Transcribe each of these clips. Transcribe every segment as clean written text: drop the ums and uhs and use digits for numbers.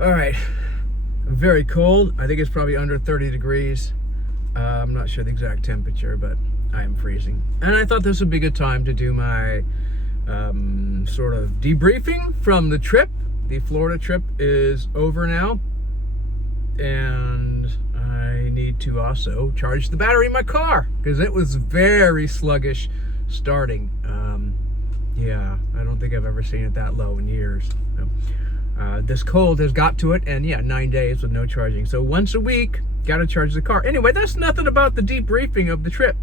All right, very cold. I think it's probably under 30 degrees. I'm not sure the exact temperature, but I am freezing. And I thought this would be a good time to do my sort of debriefing from the trip. The Florida trip is over now, and I need to also charge the battery in my car because it was very sluggish starting. Yeah, I don't think I've ever seen it that low in years. So, this cold has got to it, and yeah, 9 days with no charging. So once a week, gotta charge the car. Anyway, that's nothing about the debriefing of the trip.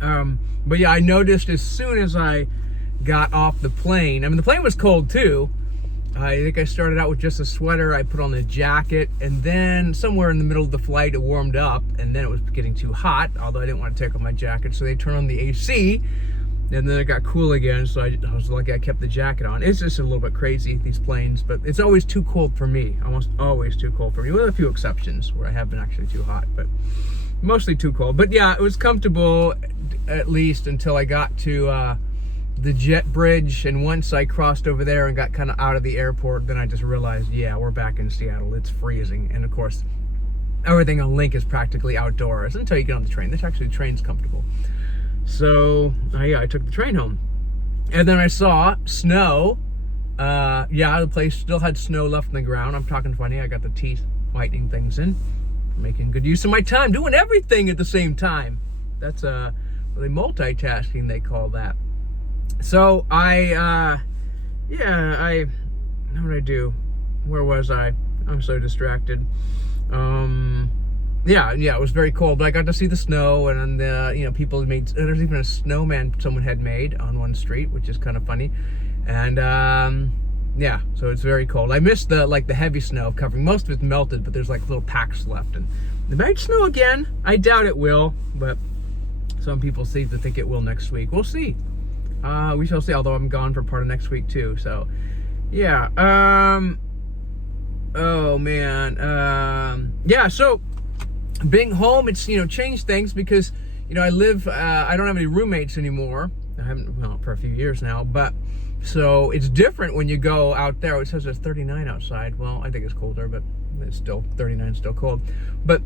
But yeah, I noticed as soon as I got off the plane, I mean, the plane was cold too. I think I started out with just a sweater. I put on a jacket, and then somewhere in the middle of the flight, it warmed up, and then it was getting too hot, although I didn't want to take off my jacket, so they turned on the AC, and then it got cool again, so I was lucky I kept the jacket on. It's just a little bit crazy, these planes, but it's always too cold for me, almost always too cold for me, with a few exceptions where I have been actually too hot, but mostly too cold. But yeah, it was comfortable, at least until I got to the jet bridge, and once I crossed over there and got kind of out of the airport, then I just realized, yeah, we're back in Seattle. It's freezing, and of course, everything on Link is practically outdoors until you get on the train. The train's comfortable. So, yeah, I took the train home. And then I saw snow. Yeah, the place still had snow left in the ground. I'm talking funny. I got the teeth whitening things in. Making good use of my time. Doing everything at the same time. That's really multitasking, they call that. So, what did I do? Where was I? I'm so distracted. Yeah, it was very cold, but I got to see the snow, and people made, there's even a snowman someone had made on one street, which is kind of funny. And yeah, so it's very cold. I missed the heavy snow covering. Most of it's melted, but there's like little packs left, and it might snow again. I doubt it will, but some people seem to think it will next week. We'll see. We shall see, although I'm gone for part of next week too, so yeah. Oh man. Yeah, so being home, it's, changed things because, I live, I don't have any roommates anymore. I haven't, well, for a few years now, but so it's different when you go out there. It says it's 39 outside. Well, I think it's colder, but it's still 39, still cold. But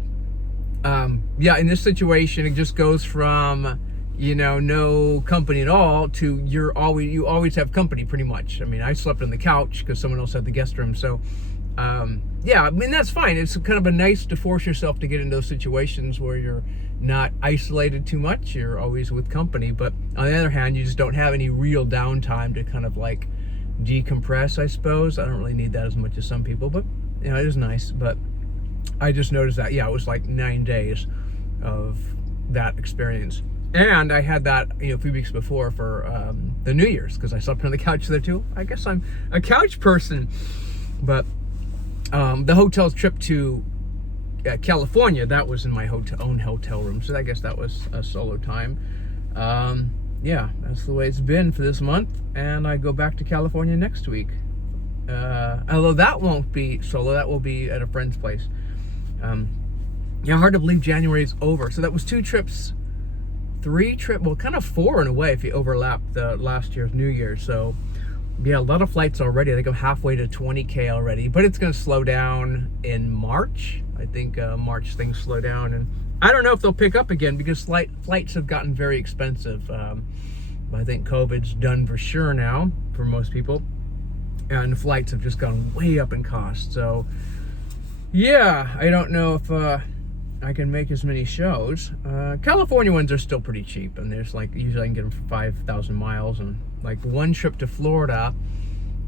yeah, in this situation, it just goes from, no company at all to you always have company pretty much. I mean, I slept on the couch because someone else had the guest room. So yeah, I mean, that's fine. It's kind of nice to force yourself to get in those situations where you're not isolated too much. You're always with company. But on the other hand, you just don't have any real downtime to kind of like decompress, I suppose. I don't really need that as much as some people, but it is nice. But I just noticed that, yeah, it was like 9 days of that experience. And I had that, a few weeks before for the New Year's, because I slept on the couch there too. I guess I'm a couch person. But the hotel trip to California, that was in my own hotel room. So I guess that was a solo time. Yeah, that's the way it's been for this month. And I go back to California next week. Although that won't be solo, that will be at a friend's place. Yeah, hard to believe January is over. So that was 2 trips. 3 trips, well, kind of 4 in a way if you overlap the last year's New Year. So yeah, a lot of flights already. I think I'm halfway to 20K already, but it's going to slow down in March. I think March things slow down, and I don't know if they'll pick up again because flights have gotten very expensive. I think COVID's done for sure now for most people, and flights have just gone way up in cost. So yeah, I don't know if I can make as many shows. California ones are still pretty cheap, and there's usually I can get them for 5,000 miles, and one trip to Florida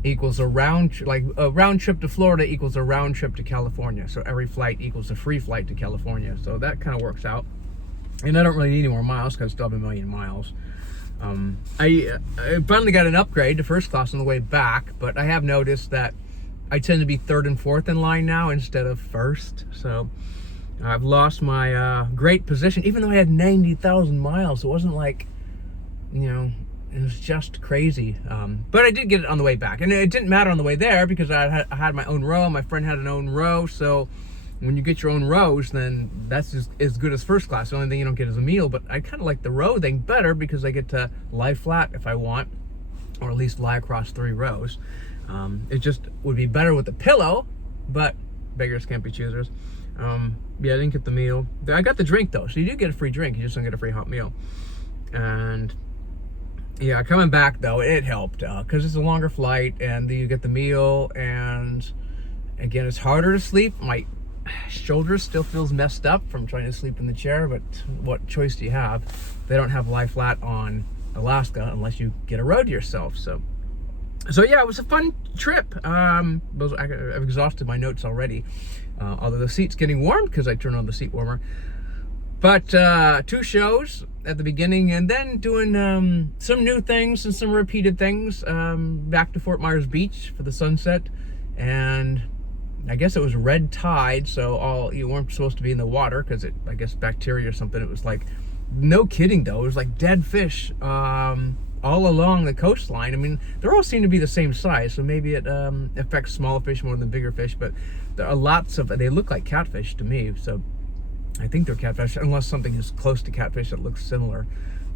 equals a round trip to Florida equals a round trip to California. So every flight equals a free flight to California. So that kind of works out. And I don't really need any more miles because I still have 1 million miles. I finally got an upgrade to first class on the way back, but I have noticed that I tend to be 3rd and 4th in line now instead of 1st. So I've lost my great position, even though I had 90,000 miles. It wasn't like, it was just crazy. But I did get it on the way back. And it didn't matter on the way there because I had my own row. My friend had an own row. So when you get your own rows, then that's as good as first class. The only thing you don't get is a meal. But I kind of like the row thing better because I get to lie flat if I want, or at least lie across 3 rows. It just would be better with a pillow. but beggars can't be choosers. Yeah, I didn't get the meal. I got the drink though, so you do get a free drink. You just don't get a free hot meal. And yeah, coming back though, it helped because it's a longer flight, and you get the meal. And again, it's harder to sleep. My shoulder still feels messed up from trying to sleep in the chair, but what choice do you have? They don't have lie flat on Alaska unless you get a row to yourself. So yeah, it was a fun trip. I've exhausted my notes already, although the seat's getting warm because I turned on the seat warmer. But 2 shows at the beginning, and then doing some new things and some repeated things. Back to Fort Myers Beach for the sunset, and I guess it was red tide, so you weren't supposed to be in the water because I guess bacteria or something. It was like, no kidding though, it was like dead fish all along the coastline. I mean, they all seem to be the same size, so maybe it affects smaller fish more than bigger fish, but there are lots of, they look like catfish to me, so I think they're catfish, unless something is close to catfish that looks similar,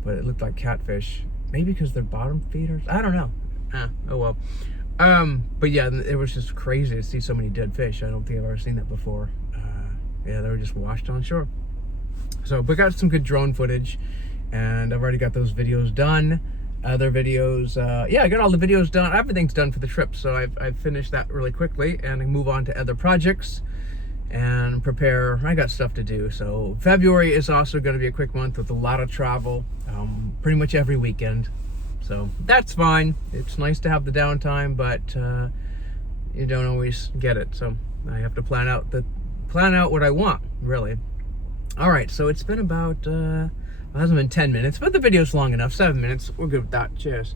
but it looked like catfish. Maybe because they're bottom feeders? I don't know. Oh well. But yeah, it was just crazy to see so many dead fish. I don't think I've ever seen that before. Yeah, they were just washed on shore. So we got some good drone footage, and I've already got those videos done. Other videos, yeah, I got all the videos done. Everything's done for the trip, so I've finished that really quickly, and I move on to other projects and prepare. I got stuff to do. So February is also going to be a quick month with a lot of travel, pretty much every weekend. So that's fine. It's nice to have the downtime, but you don't always get it. So I have to plan out what I want, really. All right, so it's been about, it hasn't been 10 minutes, but the video's long enough, 7 minutes. We're good with that. Cheers.